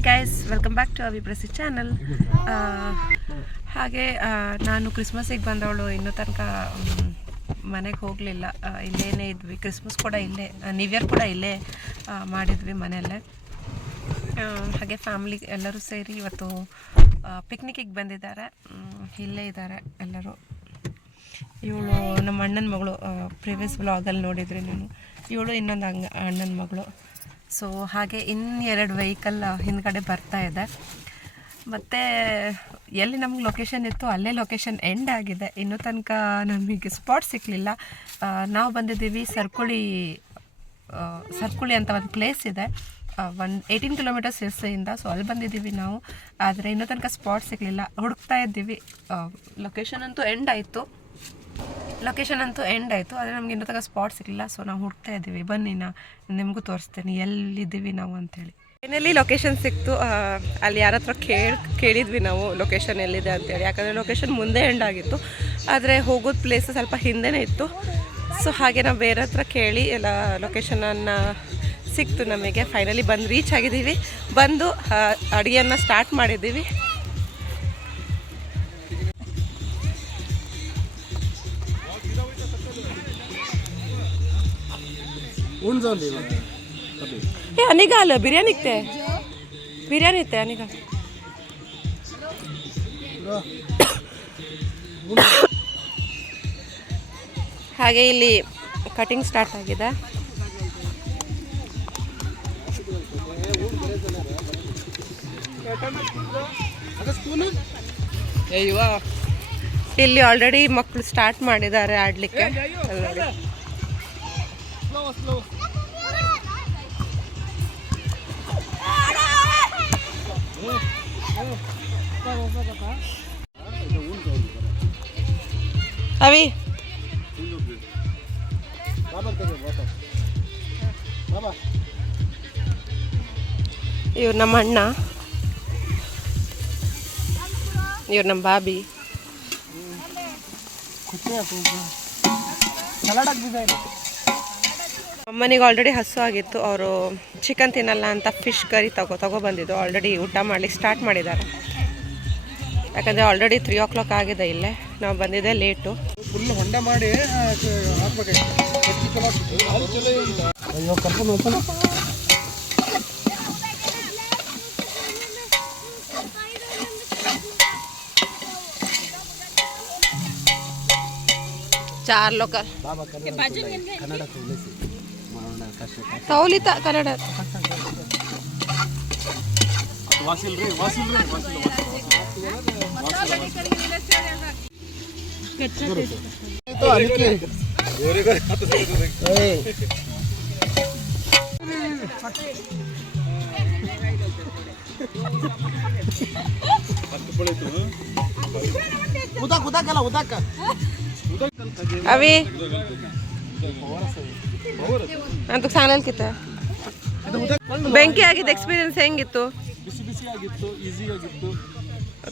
Hi guys, welcome back to ಅವಿಪ್ರಸಿ channel. ಹಾಗೆ ನಾನು ಕ್ರಿಸ್ಮಸ್ಸಿಗೆ ಬಂದವಳು ಇನ್ನೂ ತನಕ ಮನೆಗೆ ಹೋಗಲಿಲ್ಲ. ಇಲ್ಲೇ ಇದ್ವಿ. ಕ್ರಿಸ್ಮಸ್ ಕೂಡ ಇಲ್ಲೇ, ನ್ಯೂ ಇಯರ್ ಕೂಡ ಇಲ್ಲೇ ಮಾಡಿದ್ವಿ ಮನೆಯಲ್ಲೇ. ಹಾಗೆ ಫ್ಯಾಮ್ಲಿ ಎಲ್ಲರೂ ಸೇರಿ ಇವತ್ತು ಪಿಕ್ನಿಕ್ಕಿಗೆ ಬಂದಿದ್ದಾರೆ. ಇಲ್ಲೇ ಇದ್ದಾರೆ ಎಲ್ಲರೂ. ಇವಳು ನಮ್ಮ ಅಣ್ಣನ ಮಗಳು, ಪ್ರೀವಿಯಸ್ ವ್ಲಾಗಲ್ಲಿ ನೋಡಿದ್ರಿ ನೀವು. ಇವಳು ಇನ್ನೊಂದು ಅಣ್ಣನ ಮಗಳು. ಸೊ ಹಾಗೆ ಇನ್ನೆರಡು ವೆಹಿಕಲ್ ಹಿಂದ್ಗಡೆ ಬರ್ತಾ ಇದೆ. ಮತ್ತು ಎಲ್ಲಿ ನಮ್ಗೆ ಲೊಕೇಶನ್ ಇತ್ತು ಅಲ್ಲೇ ಲೊಕೇಶನ್ ಎಂಡ್ ಆಗಿದೆ. ಇನ್ನೂ ತನಕ ನಮಗೆ ಸ್ಪಾಟ್ ಸಿಕ್ಕಲಿಲ್ಲ. ನಾವು ಬಂದಿದ್ದೀವಿ ಸರ್ಕುಳಿ ಅಂತ ಒಂದು ಪ್ಲೇಸ್ ಇದೆ, 18 ಕಿಲೋಮೀಟರ್ಸ್ ಇಂದ. ಸೊ ಅಲ್ಲಿ ಬಂದಿದ್ದೀವಿ ನಾವು. ಆದರೆ ಇನ್ನೂ ತನಕ ಸ್ಪಾಟ್ ಸಿಕ್ಕಲಿಲ್ಲ, ಹುಡುಕ್ತಾ ಇದ್ದೀವಿ. ಲೊಕೇಶನ್ ಅಂತೂ ಎಂಡ್ ಆಯಿತು, ಆದರೆ ನಮ್ಗೆ ಇನ್ನೂ ತನಕ ಸ್ಪಾಟ್ ಸಿಗಲಿಲ್ಲ. ಸೊ ನಾವು ಹುಡುಕ್ತಾ ಇದ್ದೀವಿ. ಬನ್ನಿ, ನಿಮಗೂ ತೋರಿಸ್ತೇನೆ ಎಲ್ಲಿದ್ದೀವಿ ನಾವು ಅಂಥೇಳಿ. ಫೈನಲಿ ಲೊಕೇಶನ್ ಸಿಕ್ತು. ಅಲ್ಲಿ ಯಾರ ಹತ್ರ ಕೇಳಿದ್ವಿ ನಾವು ಲೊಕೇಶನ್ ಎಲ್ಲಿದೆ ಅಂತೇಳಿ. ಯಾಕಂದರೆ ಲೊಕೇಶನ್ ಮುಂದೆ ಎಂಡ್ ಆಗಿತ್ತು, ಆದರೆ ಹೋಗೋದು ಪ್ಲೇಸ್ ಸ್ವಲ್ಪ ಹಿಂದೆನೇ ಇತ್ತು. ಸೊ ಹಾಗೆ ನಾವು ಬೇರೆ ಹತ್ರ ಕೇಳಿ ಎಲ್ಲ ಲೊಕೇಶನನ್ನು ಸಿಕ್ತು ನಮಗೆ. ಫೈನಲಿ ಬಂದು ರೀಚ್ ಆಗಿದ್ದೀವಿ. ಬಂದು ಅಡುಗೆಯನ್ನು ಸ್ಟಾರ್ಟ್ ಮಾಡಿದ್ದೀವಿ. ಅನಿಗಾಲ ಬಿರಿಯಾನಿ ಇತ್ತೆ ಅನಿಗಾಲ. ಹಾಗೆ ಇಲ್ಲಿ ಕಟಿಂಗ್ ಸ್ಟಾರ್ಟ್ ಆಗಿದೆ. ಇಲ್ಲಿ ಆಲ್ರೆಡಿ ಮಕ್ಕಳು ಸ್ಟಾರ್ಟ್ ಮಾಡಿದ್ದಾರೆ ಆಡಲಿಕ್ಕೆ. ಅವಿ ಇವ್ರು ನಮ್ಮ ಅಣ್ಣ, ಇವ್ರು ನಮ್ಮ ಬಾಬಿ. ಅಮ್ಮನಿಗೆ ಆಲ್ರೆಡಿ ಹಸು ಆಗಿತ್ತು. ಅವರು ಚಿಕನ್ ತಿನ್ನಲ್ಲ ಅಂತ ಫಿಶ್ ಕರಿ ತಗೊಬಂದಿದ್ದು. ಆಲ್ರೆಡಿ ಊಟ ಮಾಡಲಿಕ್ಕೆ ಸ್ಟಾರ್ಟ್ ಮಾಡಿದ್ದಾರೆ. ಯಾಕಂದರೆ ಆಲ್ರೆಡಿ 3 o'clock ಆಗಿದೆ ಇಲ್ಲೇ. ನಾವು ಬಂದಿದ್ದೆ ಲೇಟು. ಫುಲ್ ಹೊಂಡ ಮಾಡಿ चार लोकल तौलिता कन्नड अभी ಅಂತ ಸಾಂಗಲ್ಕಿತ್ತ ಬೆಂಕಿ ಆಗಿದ್ದು ಎಕ್ಸ್ಪೀರಿಯನ್ಸ್ ಹೆಂಗಿತ್ತು? ಬಿಸಿ ಬಿಸಿ ಆಗಿತ್ತು, ಈಸಿ ಆಗಿತ್ತು.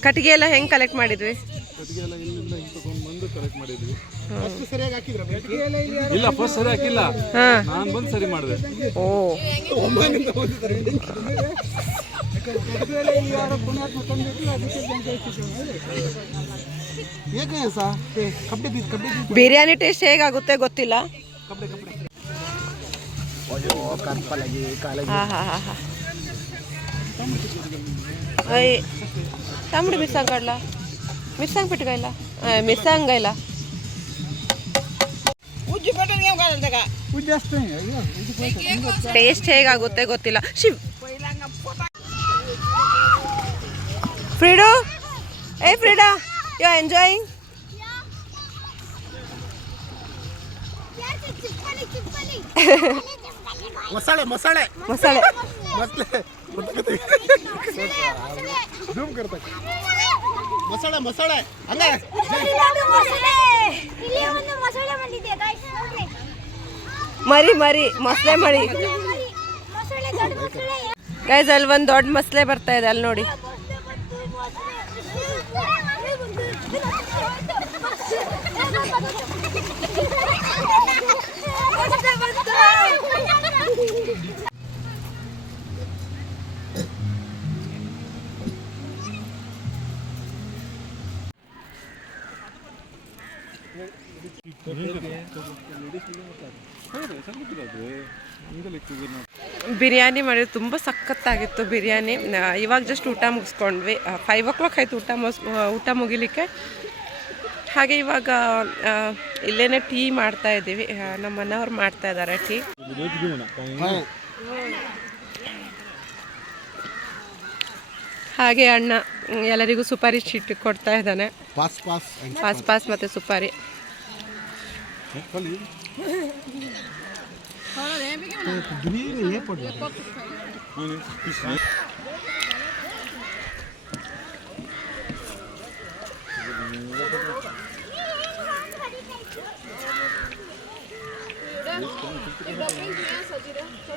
ಕಟ್ಟಿಗೆ ಎಲ್ಲ ಹೆಂಗ್ ಕಲೆಕ್ಟ್ ಮಾಡಿದ್ವಿ? ಕಟ್ಟಿಗೆ ಎಲ್ಲ ಇಲ್ಲಿಂದ ಹಿಂಗೆ ತಗೊಂಡು ಬಂದು ಕಲೆಕ್ಟ್ ಮಾಡಿದ್ವಿ. ಫಸ್ಟ್ ಸರಿಯಾಗಿ ಹಾಕಿದ್ರ? ಇಲ್ಲ, ಫಸ್ಟ್ ಸರಿ ಹಾಕಿಲ್ಲ, ನಾನು ಬಂದು ಸರಿ ಮಾಡಿದೆ. ಓ, ಬಿರಿಯಾನಿ ಟೇಸ್ಟ್ ಹೇಗಾಗುತ್ತೆ ಗೊತ್ತಿಲ್ಲ. तांबडी मिरसांग काढला, मिरसांग पीठ गायला, मिरसांग गायला. ಟೇಸ್ಟ್ ಹೇಗಾಗುತ್ತೆ ಗೊತ್ತಿಲ್ಲ. ಫ್ರೀಡು, ಏ ಫ್ರೀಡಾ, ಯು ಆರ್ ಎಂಜಾಯಿಂಗ್? ಮಸಾಲೆ ಮಸಾಲೆ ಮಸಾಲೆ ಝೂಮ್ करता ಮಸಾಲೆ ಮಸಾಲೆ ಹಂಗ ಇಲ್ಲಿ ಒಂದು ಮಸಾಲೆ ಬಂದಿದೆ ಗೈಸ್. ಮರಿ ಮಸಳೆ ಮರಿ ಮಸಾಲೆ ದೊಡ್ಡ ಮಸಾಲೆ ಗೈಸ್. ಅಲ್ಲಿ ಒಂದು ದೊಡ್ಡ ಮಸಳೆ ಬರ್ತಾ ಇದೆ, ಅಲ್ಲಿ ನೋಡಿ. ಬಿರಿಯಾನಿ ಮಾಡಿದ್ರು ತುಂಬ ಸಖತ್ತಾಗಿತ್ತು ಬಿರಿಯಾನಿ. ಇವಾಗ ಜಸ್ಟ್ ಊಟ ಮುಗಿಸ್ಕೊಂಡ್ವಿ. 5 o'clock ಆಯಿತು ಊಟ ಮುಗಿಲಿಕ್ಕೆ. ಹಾಗೆ ಇವಾಗ ಇಲ್ಲೇ ಟೀ ಮಾಡ್ತಾ ಇದ್ದೀವಿ. ನಮ್ಮ ಮನೆಯವ್ರು ಮಾಡ್ತಾ ಇದ್ದಾರೆ ಟೀ. ಹಾಗೆ ಅಣ್ಣ ಎಲ್ಲರಿಗೂ ಸುಪಾರಿ ಚೀಟಿ ಕೊಡ್ತಾ ಇದ್ದಾನೆ. ಪಾಸ್ ಮತ್ತು ಸುಪಾರಿ.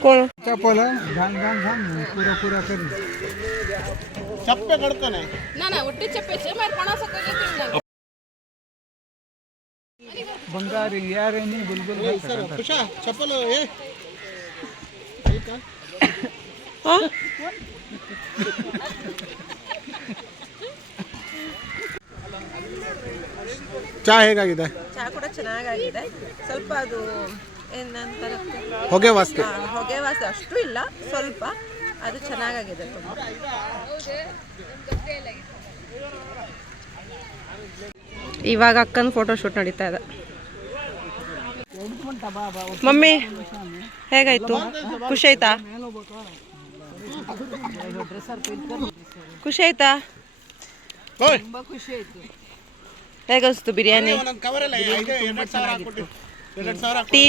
कोण चपला घाम घाम घाम पूरा पूरा कर चप्पे करता नाही ना ना उट्टी चप्पे छे मार कोणा सको बंगारी यार नहीं बुलबुल सर पुषा चप्पल ए हां ಚಾ ಹೇಗಾಗಿದೆ? ಚಾ ಕೂಡ ಚೆನ್ನಾಗಿದೆ. ಸ್ವಲ್ಪ ಅದು ಏನಂತಾರೆ ಹೊಗೆ ವಾಸನೆ ಅಷ್ಟು ಇಲ್ಲ, ಸ್ವಲ್ಪ ಅದು ಚೆನ್ನಾಗಿದೆ ತುಂಬ. ಇವಾಗ ಅಕ್ಕನ ಫೋಟೋ ಶೂಟ್ ನಡೀತಾ ಇದೆ. ಮಮ್ಮಿ ಹೇಗಾಯ್ತು? ಖುಷಿ ಆಯ್ತಾ? ಖುಷಿ ಆಯ್ತಾ? ಹೇಗನ್ನಿಸ್ತು ಬಿರಿಯಾನಿ? ಟೀ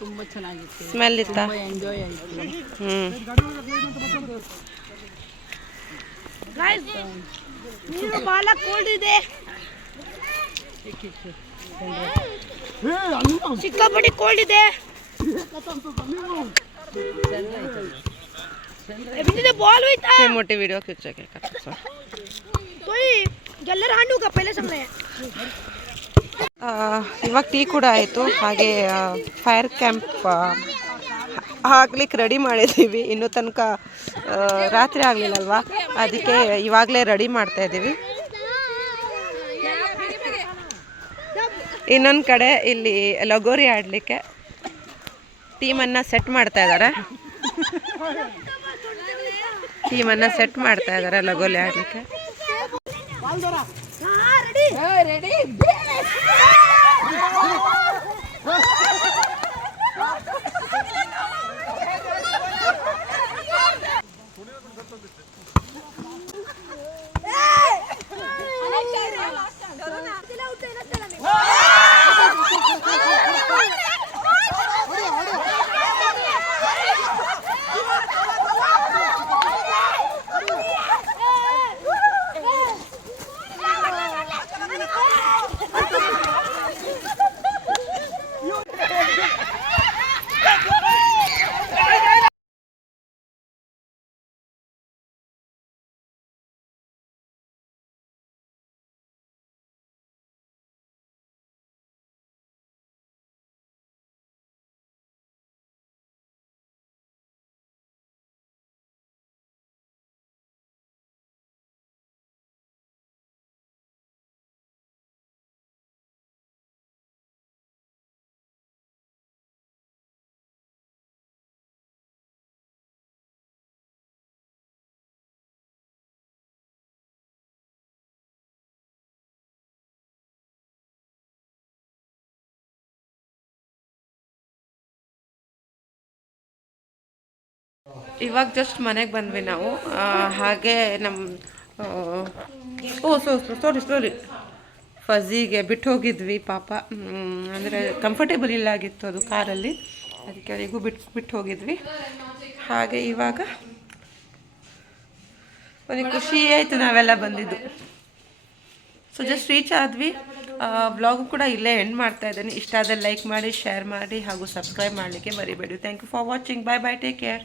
ತುಂಬ ಚೆನ್ನಾಗಿತ್ತು. ಸ್ಮೆಲ್ ಇತ್ತಾ? ಎಂಜಾಯ್ ಆಯಿತು. ನೀರು ಬಹಳ ಕೋಲ್ಡ್ ಇದೆ. ಸಿಕ್ಕಾಪಟ್ಟೆ ಕೋಲ್ಡ್ ಇದೆ. बॉल हुई था मोटे वीडियो खींचा के तो ही जल्लर हांडू का पहले समय ಇವಾಗ ಟೀ ಕೂಡ ಆಯಿತು. ಹಾಗೆ ಫೈರ್ ಕ್ಯಾಂಪ್ ಹಾಕ್ಲಿಕ್ಕೆ ರೆಡಿ ಮಾಡಿದ್ದೀವಿ. ಇನ್ನೂ ತನಕ ರಾತ್ರಿ ಆಗಲಿಲ್ಲಲ್ವಾ, ಅದಕ್ಕೆ ಇವಾಗಲೇ ರೆಡಿ ಮಾಡ್ತಾ ಇದ್ದೀವಿ. ಇನ್ನೊಂದು ಕಡೆ ಇಲ್ಲಿ ಲಗೋರಿ ಆಡಲಿಕ್ಕೆ ಟೀಮನ್ನು ಸೆಟ್ ಮಾಡ್ತಾ ಇದ್ದಾರೆ. ಲಗೋರಿ ಆಡಲಿಕ್ಕೆ. ಇವಾಗ ಜಸ್ಟ್ ಮನೆಗೆ ಬಂದ್ವಿ ನಾವು. ಹಾಗೆ ನಮ್ಮ ಸ್ಟೋರಿ ಫಝಿಗೆ ಬಿಟ್ಟು ಹೋಗಿದ್ವಿ ಪಾಪ. ಅಂದರೆ ಕಂಫರ್ಟೇಬಲ್ ಇಲ್ಲ ಆಗಿತ್ತು ಅದು ಕಾರಲ್ಲಿ, ಅದಕ್ಕೆ ಅವರಿಗೂ ಬಿಟ್ಟು ಹೋಗಿದ್ವಿ. ಹಾಗೆ ಇವಾಗ ಒಂದು ಖುಷಿ ಆಯಿತು ನಾವೆಲ್ಲ ಬಂದಿದ್ದು. ಸೊ ಜಸ್ಟ್ ರೀಚ್ ಆದ್ವಿ. ವ್ಲಾಗು ಕೂಡ ಇಲ್ಲೇ ಎಂಡ್ ಮಾಡ್ತಾ ಇದ್ದೀನಿ. ಇಷ್ಟ ಆದರೆ ಲೈಕ್ ಮಾಡಿ, ಶೇರ್ ಮಾಡಿ ಹಾಗೂ ಸಬ್ಸ್ಕ್ರೈಬ್ ಮಾಡಲಿಕ್ಕೆ ಮರಿಬೇಡಿ. Thank you for watching. Bye bye, take care.